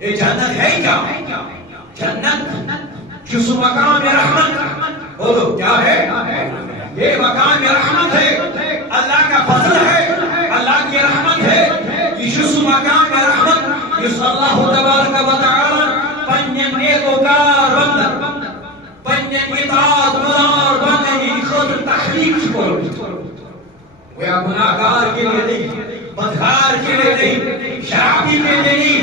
یہ جنت ہے کیا؟ جنت جس مقام رحمت، بولو کیا ہے؟ یہ مقام رحمت ہے، اللہ کا فضل ہے، اللہ کی رحمت ہے. یہ جس مقام رحمت جس اللہ تبارک و تعالی پنن نیکوکار بندن پنن اطاعت گزار بندن خاطر تخلیق کرو. وہ گناہگار کے لیے نہیں، بدکار کے لیے نہیں، شرابی کے لیے نہیں،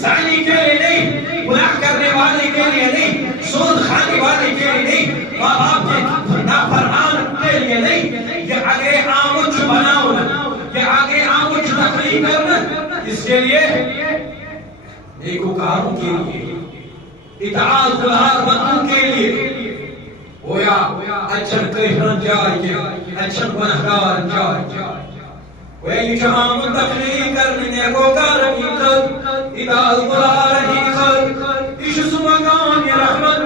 زانی کے لیے نہیں، گناہ کرنے والے کے لیے نہیں، سود کھانے والے کے لیے نہیں، ماں باپ کے نافرمان کے لیے نہیں. یہ آگے آموچ بناؤنا، یہ آگے آموچ تخلیق کرنا، اس کے لیے نیکوکاروں کے لیے، اطاعت گزار بندوں کے لیے. ہویا اچھن کشن جائے کے اچھن گناہگار جائے. وہی جہاں تخلیق کرنے نیکوکار کی خد اطاعت گزار کی خد اس مقام رحمت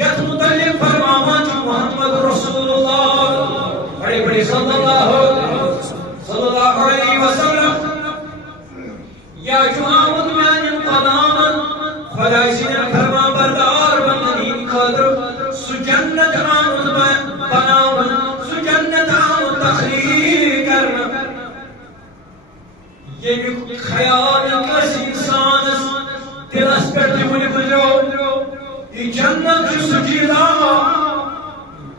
یت متعلق فرمانا جو محمد رسول اللہ بڑے بڑے صلی اللہ علیہ وسلم یا جو آمد میں انقلامن خدا سین فرما بردار بندنی خدر سو جنت آمد بناون، سو جنت آمد تخلیق کرنا. یہ بھی خیال کس انسان دلس پر تمہیں بجو یہ جنت جو سجیدہ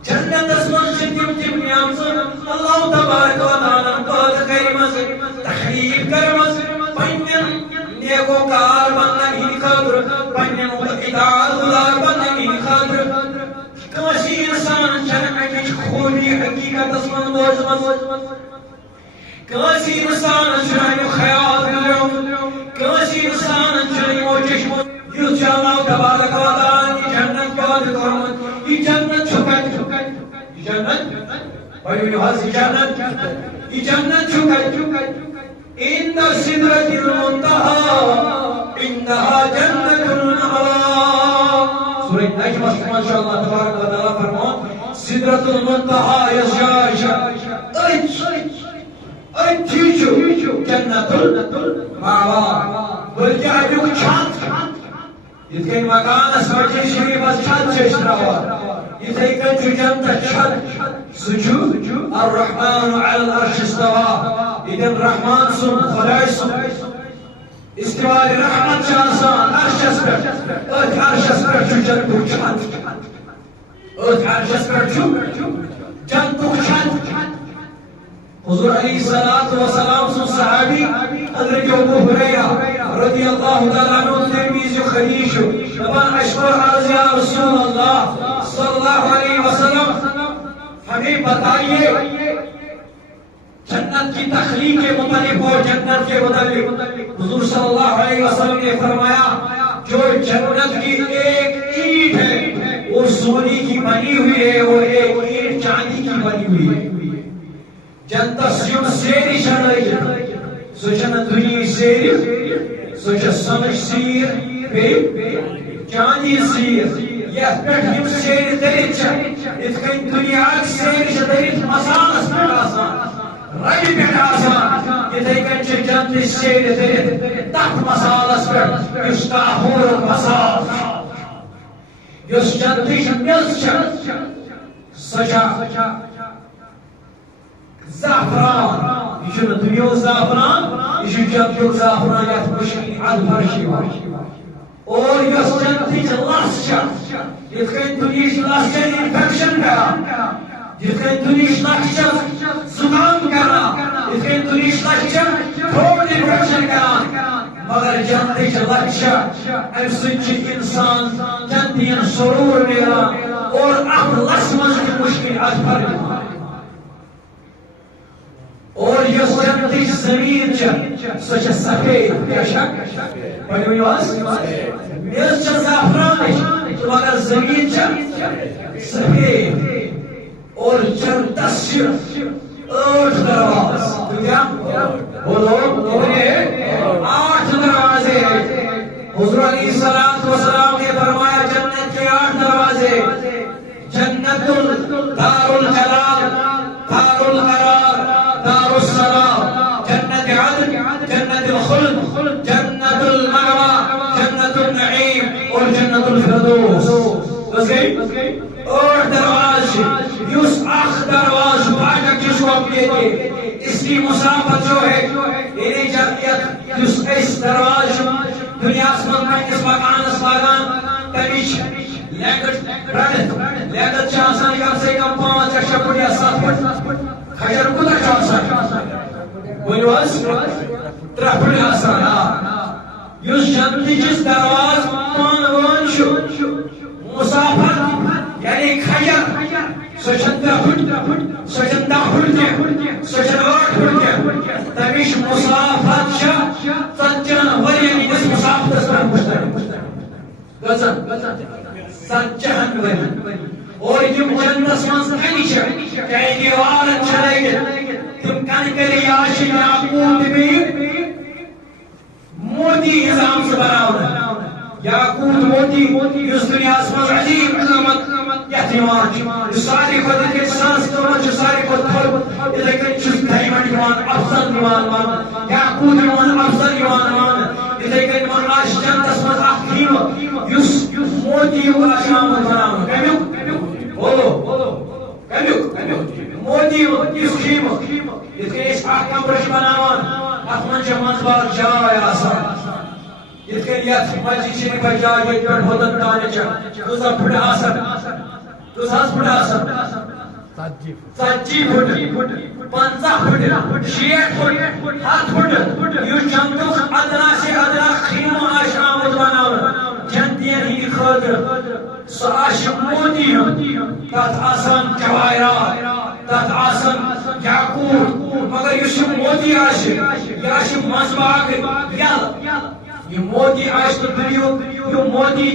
جنت اسمان تم نیامزن اللہ تبارک و تعالیٰ قد کریمز تخلیق کرمز پنن نیکوکار بندن ہی خاطر پنن اطاعت گزار بندن ہی خاطر کسی انسان چھن امیچ خوبی حقیقت اسمان موجود کسی انسان چھن خیال کرو کسی انسان چھن موجش یہ چاہاں تبارک و تعالیٰ کی جنت قد کرمت یہ جنت چھکت یہ جنت بھائی حاضر جنت یہ جنت چھکت ان سدرۃ المنتہی انہا جنت المأوی. سورہ نجم ماشاءاللہ تبارک و تعالیٰ فرمان سدرۃ المنتہی چیچو جنت المأوی. بلکہ اجوک چھت یتھے مکان سوچے شریف اس چھت چشتراوا یتھے کنچو جنت چھت سجو الرحمن علی العرش استوى ادن رحمان سن خدای سن استواء رحمت شاسان عرشس پر ات عرشس پر چو جنتو چھت ات عرشس پر چو جنتو چھت. حضور علیہ السلام سن صحابی حضرت ابو ہریرہ رضی اللہ تعالیٰ عنہ تلمیذ خدیش طبعا اشکر عرض یا رسول اللہ صلی اللہ علیہ وسلم ہمیں بتائیے جنت کی تخلیق کے متعلق اور جنت کے متعلق. حضور صلی اللہ علیہ وسلم نے فرمایا جو جنت کی ایک اینٹ ہے وہ سونے کی بنی ہوئی ہے اور ایک اینٹ چاندی کی بنی ہوئی ہے. جنت سیم سیری شنائی سوچن دنیا سیر سوچ سمجھ سیر بے چاندی سیر یہ پیٹ ہم سیر دریت چا اتکن دنیا سیر دریت مسالس پیٹ آسان رائی پیٹ آسان اتکن چا جنت سیر دریت تحت مسالس پیٹ اس کا حور مسال اس جنت ملس چا سچا زعفران یہ دنیا زعفران یہ جنت زعفران یت مشکل الفرشی اور یہ جنت لس یتھ دنیا لس انفیکشن کران یتھ دنیا لس زکام کران یتھ دنیا لس تھروٹ انفیکشن کران مگر جنت لس ام سچ انسان جنتین سرور ملان اور اتھ لس مز مشکل الفرشی اور یہ جنت زمین سچ سفید بے شک پڑھو واس میز زعفران مگر زمین سفید اور جنت 8 دروازے کیا بولو کتنے 8 دروازے. حضور علیہ السلام نے فرمایا جنت کے 8 دروازے جنت دار الجلال دار القرار دار السلام جنت عدن جنت الخلد جنت المأوا، جنت النعیم اور جنت الفردوس. اور دروازہ یس اخ دروازہ باقی جس کو کہتے اس کی مسافت جو ہے یعنی جنت یس اس دروازہ دنیا میں پنس مکانس لاگان تمیش لیگت چانسان کم سے کم 5 یا 6 فٹ یا 7 فٹ کھجر کوتاہ چانسان ونواز 3 فٹ آسان یس جنت جس دروازہ پان وان مسافت یعنی کھجر سوچن 3 فٹ سوچن 10 فٹ سوچن 8 فٹ تمیش مسافت 70 ورین اس مسافت پر مشترک غزن 70 ورین اور یہ جنت من کنی چاہے دیوارن چلے تم کن کرے یاشی یاقوت بھی موتی نظام سے بناؤنا یاقوت موتی اس دنیا من عظیم عظمت یحتیمان ساری خود کے سانس قیمت ساری خود لیکن چیز دائمان ایمان افضل ایمان یاقوت ایمان افضل ایمان لیکن من آج جنت من اخیم یس موتی و آشامت بناؤنا کمیوک موتی و یس خیم لیکن اس احکام برش بناؤنا اخمان جمعات بار جائے آسان یتھ مسجد شریف جائے یہ پہ ہوتن تانے کس فٹ آسان کس فٹ آسان 40 فٹ 50 فٹ 60 فٹ 7 فٹ یہ جنت ادنا سے ادنا خیم آشامت بناؤنا جنتین ہی خاطر سو موتی تات آسان جواہرات تات آسان یاقوت مگر یہ موتی آشی یہ مزباق یل یہ موتی آج تو دنیا یہ موتی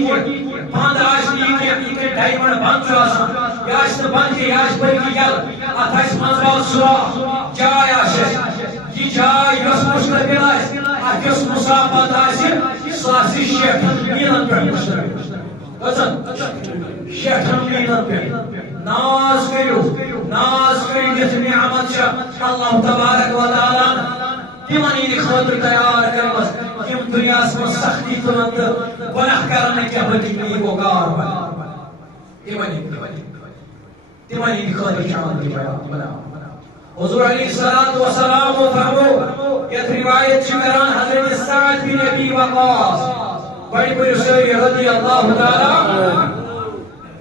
بند آج یہ ڈائمنڈ بند جو آسان یہ آج تو بند یہ آج بلکی یل اتھائیس منزبال سوا جائے آشی یہ جائے یس مشترک آئیس اتھائیس مسافت آئیسی ساسی شیطن میلن پر مشترک غزن شیطن میلن پر ناز کریو یہ نعمت شاہ اللہ تبارک و تعالی تمہیں یہ خاطر تیار کرمس تم دنیا میں سختی تلند گناہ کرنے کے بدی میں کو کار تمہیں یہ خاطر شان کی بنا حضور علیہ الصلوۃ والسلام فرمو یہ روایت شکران حضرت سعد بن ابی وقاص بڑی بڑی سری رضی اللہ تعالی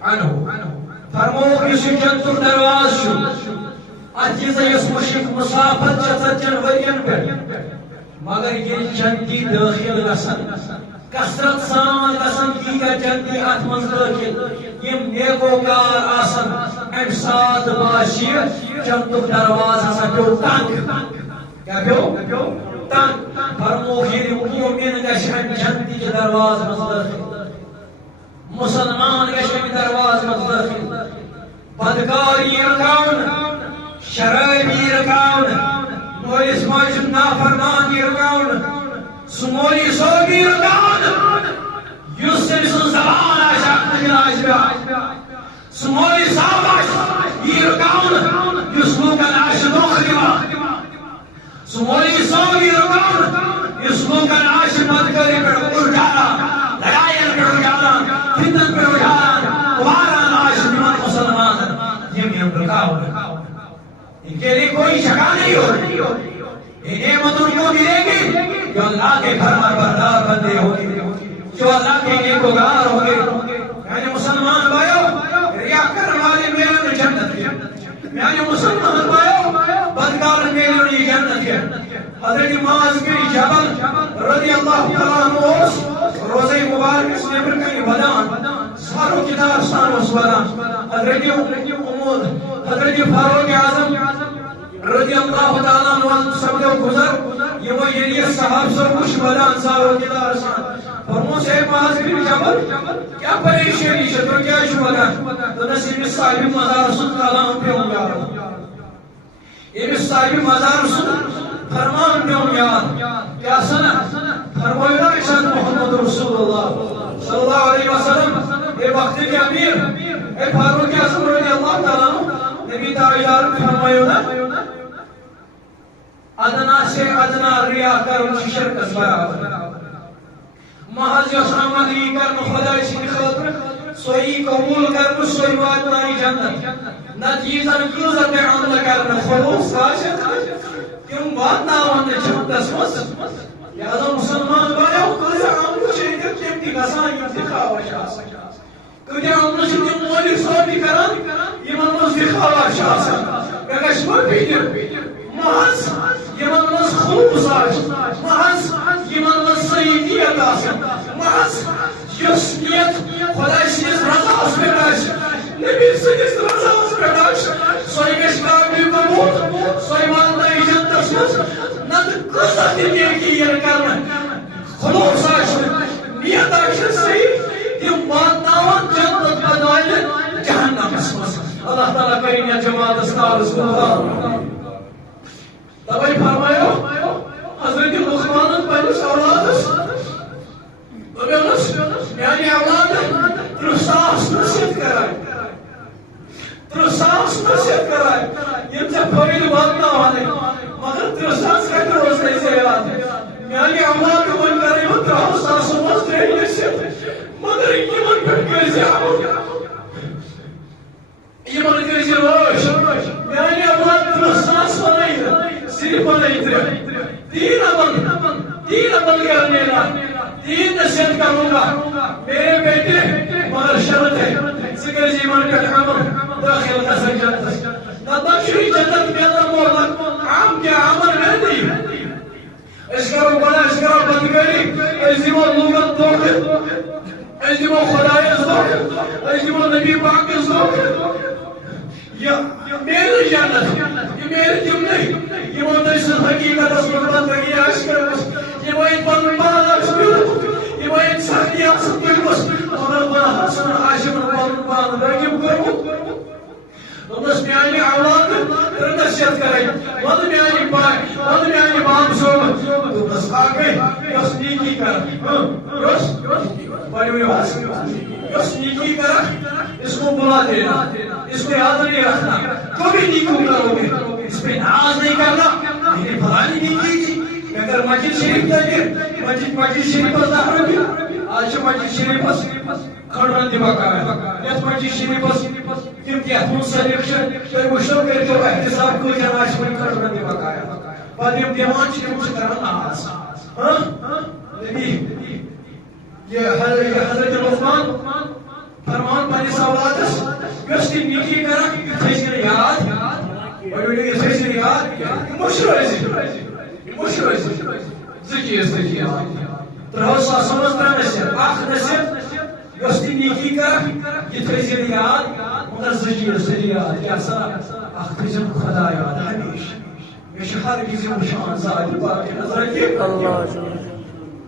عنہ فرمو کہ جنت دروازہ شو اجزا یس مشک مسافت 70 ورین پر مگر یہ جنتی داخل گسن کثرت سان گسن کی کا جنتی اتمن داخل یم نیکوکار آسن ام سات باشی جنت دروازہ سا پیو تنگ کیا پیو تنگ فرمو خیر مومن گشن جنتی دروازہ داخل مسلمان گشن دروازہ داخل بدکار یہ رکاون شرابی رکاون مولیس ماجم نافرمانی رکاون سمولی صوبی رکاون یوسف سن زبان آشاک نجراج بیا سمولی صاحب یہ رکاون یوسفو کا ناش دخلیوا سمولی صوبی رکاون یوسفو کا ناش مدکری پر اٹھانا لگائین پر اٹھانا فتن پر اٹھانا وارا ناش دیمان مسلمان یم رکاون ان کے لیے کوئی شکا نہیں ہوگی یہ نعمتوں کو ملے گی جو اللہ کے فرمان بردار بندے ہوں گے جو اللہ کے نیکوکار ہوں گے یعنی مسلمان بھائیو ریاکار والے میرے نے جنت کے یعنی مسلمان بھائیو بدکار میرے نے جنت کے حضرت معاذ بن جبل رضی اللہ عنہ روزے مبارک اس نے پر کہیں بدان ساروں کتاب سانو سوالان حضرت امود حضرت فاروق اعظم رضی اللہ تعالیٰ عنہ سمجھو گزر یہ وہ یہ صحاب سر کچھ بدا انصاروں کی دارسان فرمو سے معاذ بن جبل کیا پریشانی شدر کیا شبدا تو نصیب صاحب مزار رسول اللہ پہ ہوں یاد یہ صاحب مزار رسول فرمان پہ ہوں یاد کیا سنہ فرموینا اشاد محمد رسول اللہ صلی اللہ علیہ وسلم یہ وقت کے امیر اے فاروق اعظم رضی اللہ تعالیٰ نبی تعالیٰ فرمائیونا ادنا سے ادنا ریا کرن شرکس برابر محض یس عملی کرن خدا سن خاطر سوئی قبول کرن سوئی واتنائی جنت نتیجن کیزت عمل کرن خلوص آشت تم واتناون جنتس مس لہذا مسلمان بایو کدی عمل چھ تم تہ گژھان یم دکھاوا چھ آسان کدی عمل چھ تم مولوی صٲب تہ کران یمن منٛز دکھاوا چھ آسان مےٚ گژھِ وۄنۍ فکر محض یمن منٛز خلوص آسہِ محض یمن منٛز صحیح نیت آسہِ محض یۄس نیت خۄداے سٕنٛدِس رضاہس پٮ۪ٹھ آسہِ نبی سٕنٛدِس رضاہس پٮ۪ٹھ آسہِ سۄے گژھِ قٲبلِ قبوٗل سۄے واتنایہِ جنتس منٛز نتہٕ کۭژاہ تہِ نیکی یِن کرنہٕ خلوص آسہِ نیت آسہِ صحیح تِم واتناون جنت بدالہِ جہنمس منٛز اللہ تعالیٰ کٔرِنۍ یتھ جماعتس کالس کُن توے فرمایو حضرت لقمان پنس اولادس دپس میانہِ اولاد 30 ساس نصیحت کران 30 ساس نصیحت کران یم ژےٚ فٲیدٕ واتناوان مگر 30 ساس کتہِ روزنٕے ژےٚ یاد میانہِ اولاد وۄنۍ کرے بہٕ 30 ساسو منٛز 3 نصیحت مگر یمن پٮ۪ٹھ کٔرۍ زِ عمل یمن کٔرۍ زِ رٲچھ میانہِ اولاد 30 ساس بنٲیِتھ صرف بنائیے 3 عمل کرنے لا 3 نصیحت کروں گا میرے بیٹے مگر شرط ہے ذکر ایمان کا عمل داخل کا جنت نبشری جنت میں اللہ مولا عام کے عمل میں نہیں اس کرو بنا اس کرو بندگاری ازیمو لوگت دوکھ ازیمو خدای دوکھ ازیمو نبی پاک دوکھ یا میرے جنت یہ میرے تم نہیں یہ وہ تیسر حقیقت اس میں بندگی آش کرمس یہ وہ ایک پن پان آش کرمس یہ وہ ایک سختی آسد کرمس مگر بنا حسن آشم پن پان رجم کرمس دوست میانی اولاد نصیحت کریں ود میانی بائی ود میانی باپ صوب دوست آگے یس نیکی کر یس بڑی ہوئی حاصل یس نیکی کر اس کو بلا دینا اس پہ یاد نہیں رکھنا کبھی نیکو کرو گے اس پہ ناز نہیں کرنا میری بھلانی نیکی کی اگر مسجد شریف تاکہ مسجد شریف پر داخل بھی آج مسجد شریف پر کھڑن دی بقایا یت مسجد شریف پر تم کی اتمن سلیکشن تو مشتو کرتے ہو احتساب کو جناش میں کھڑن دی بقایا بعد یم دیوان چھ مجھ کرن ناز نبی یہ حضرت لقمان فرمان پنس اولادس یس تم نیکی کران تھیسن یاد بڑی تھیسن یاد مشروع زکیز 30 ساس منٛز 3 نصیحت اکھ نصیحت یس تم نیکی کران یہ تھیسن یاد مگر زکیز یاد کیا سا اکھ تھیسن خدا یاد ہمیشہ یہ چھ ہر وز وچھان ذات پاک نظر کہ اللہ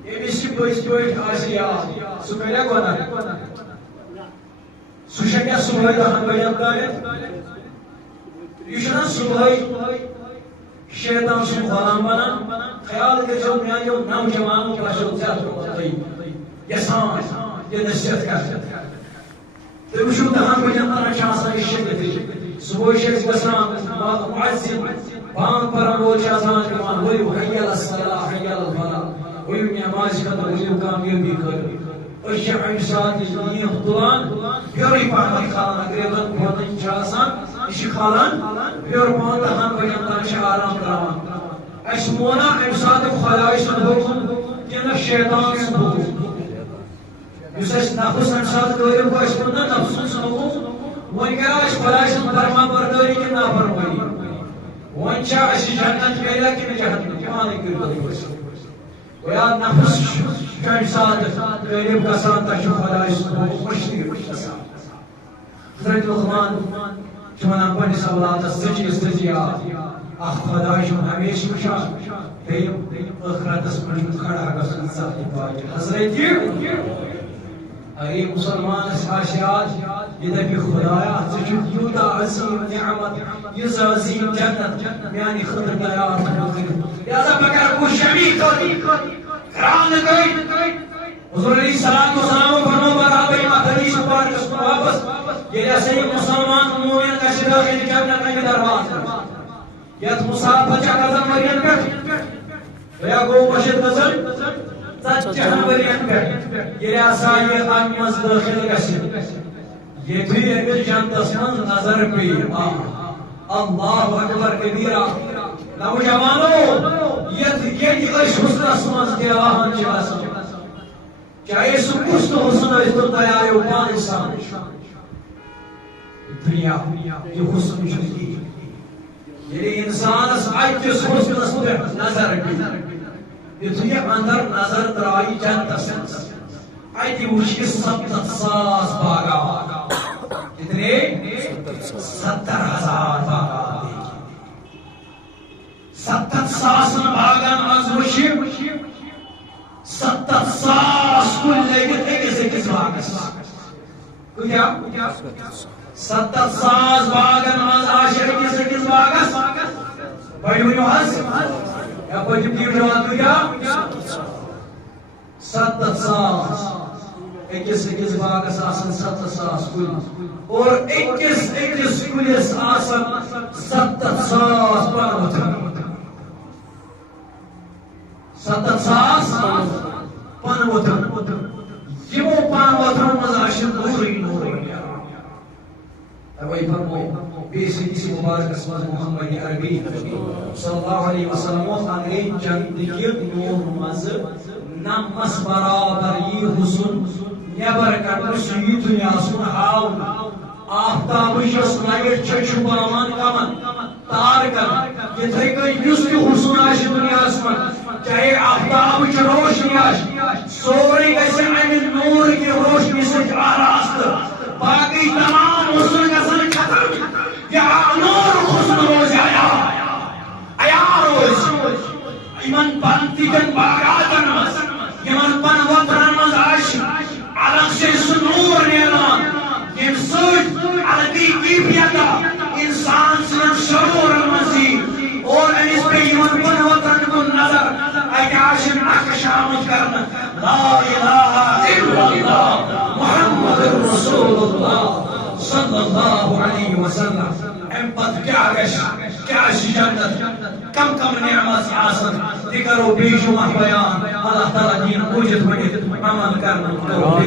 یمس چھ پٔزۍ آسہِ یاد سُہ کَریا گۄناہ سُہ چھا کیٛاہ صُبحٲے 10 بجن تانٮ۪تھ یہ چھُنا صُبحٲے شیطان سُنٛد غلام بنان خیال کٔرۍزیو میٛانیو نوجوانو آسیو زیادٕ تُہۍ یژھان یہِ نصیحت کرٕنۍ تُہۍ وٕچھِو 10 بجن تانۍ چھِ آسان یہِ شٔنگِتھ صُبحٲے چھِ أسۍ گژھان مُعزِن بانگ پرن وول چھُ آسان دِوان ؤرِو حی علی الصلاۃ حی علی الفلاح ؤرِو نٮ۪مازِ خٲطرٕ ؤرِو کامیٲبی خٲطرٕ أسۍ چھِ اَمہِ ساتہٕ نیٖم تُلان ہیوٚرُے پہمتھ کھالان اگر یوٚتن کھۄتن چھُ آسان یہِ چھِ کھالان ہیوٚر پہم 10 بجن تام چھِ آرام تراوان اَسہِ مونہ اَمہِ ساتہٕ خۄداے سُنٛد حُکم کِنہٕ شیطان سُنٛد حُکم یُس اَسہِ نفس اَمہِ ساتہٕ غٲلب آسہِ کوٚر نا نفسُن سُنٛد حُکم وۄنۍ کرو أسۍ خۄداے سٕنٛز فرما بردٲری کِنہٕ نافرمٲنی وۄنۍ چھا اَسہِ جنت میلا کِنہٕ جہنم پانے کٔرِو تُہۍ فٲصلہٕ گویا نفس چھُ اَمہِ ساتہٕ غٲلب گژھان تۄہہِ چھُ خۄداے سُنٛد حُکم مٔشتٕے گژھان حضرت لقمان چھُ وَنان پننِس اولادس 2 چیٖز تھٲیزِ یاد اکھ خۄداے چھُم ہمیشہِ وٕچھان دوٚیِم ٲخرتس منٛز چھُم کھڑا گژھُن ذاتِ پاکہِ حضرت اگر مسلمانس آسہِ یاد یہِ دپہِ خۄدایا ژےٚ چھُکھ یوٗتاہ عظیٖم نعمت ییٖژاہ عظیٖم جنت میانہِ خٲطرٕ تیار تھٲومٕژ کٔرِتھ لہذا بہٕ کرٕ کوٗشش امی خٲطرٕ کران گٔے حضور علیہ الصلوۃ والسلام فرمو برابر یِم حدیث پاکس کُن واپس ییٚلہِ ہسا یہِ مسلمان مومن گژھِ دٲخل جنت امہِ دروازٕ یتھ مصعب بچہ گژھان ؤرین پٮ۪ٹھ یا گو مشد گژھن 40 ؤرین پٮ۪ٹھ ییٚلہِ ہسا یہِ اَتھ منٛز دٲخِل گژھِ ییٚتھُے أمِس جنتس منٛز نظر پیٚیہِ اللہ اکبر کبیرہ نوجوانو ییٚتہِ أسۍ حُسنس منٛز دیوان چھِ آسان چاہے سُہ کُس تہِ حُسن ٲسۍ تہٕ تۄہہِ آیو پانہٕ سمجھ دنیا یہِ حُسن چھُنہٕ کِہیٖنۍ ییٚلہِ اِنسانس أکِس حُسنس پٮ۪ٹھ نظر پیٚیہِ یُتھُے یہِ اندر نظر ترٛایہِ جنتس منٛز اَتہِ وٕچھِ 70,000 باغات کتنے 70,000 باغات 70,000 باغن منٛز وٕچھِ 70,000 کُلۍ لٔگِتھ أکِس باغس کۭتیاہ 70,000 باغن منٛز آسہِ أکِس باغس بڑِ ؤنِو حظ یا پٔتِم دیٖو جواب کۭتیاہ 70,000 أکِس باغس آسان 70,000 کُلۍ اور أکِس کُلِس آسان 70,000 پن ؤتھٕر 70,000 پن ؤتھٕر یِمو پن ؤتھرو منٛز آسہِ نوٗرٕے نیران توے فرمو بیٚیِس أکِس مُبارکس منٛز محمد عربی صلی اللہ علیہ وسلم اوس انگریز جنتٕکہِ نوٗرٕ منٛزٕ نمس برابر یہِ حُسن نیبر کڑنہٕ سُہ یی دُنیا سُن ہاونہٕ آفتابٕچ یۄس لایٹ چھِ چھُپاوان کمن تارکن یِتھٕے کٔنۍ یُس تہِ حُسن آسہِ دُنیاہس منٛز چاہے آفتابٕچ روشنی آسہِ سورُے گژھِ امہِ نوٗرٕکہِ روشنی سۭتۍ آراستہٕ باقٕے تمام حُسن گژھن ختم یہِ نوٗر حُسن روزِ عیار روزِ یِمن بنتِکٮ۪ن باغاتن منٛز یِمن پن ؤتھرن منٛز آسہِ الگ سے سُہ نوٗر نیران ییٚمہِ سۭتۍ الگٕے کیفیتہ انسان سٕنٛدٮ۪ن شعوٗرن منٛز یی اور أمِس پیٚیہِ یِمن پن ؤتھرن کُن نظر اَتہِ آسہِ نقش آمُت کرنہٕ لا اِلہَ اِلَّا اللہ محمد رسول اللہ صلی اللہ علیہ وسلم امہِ پتہٕ کیٛاہ گژھِ کیٛاہ چھِ جنت کم نعمت آسان تہِ کرو بیٚیہِ جُمعہ بیان اللہ تعالیٰ دِیِن بوٗزِتھ ؤنِتھ عمل کرنہٕ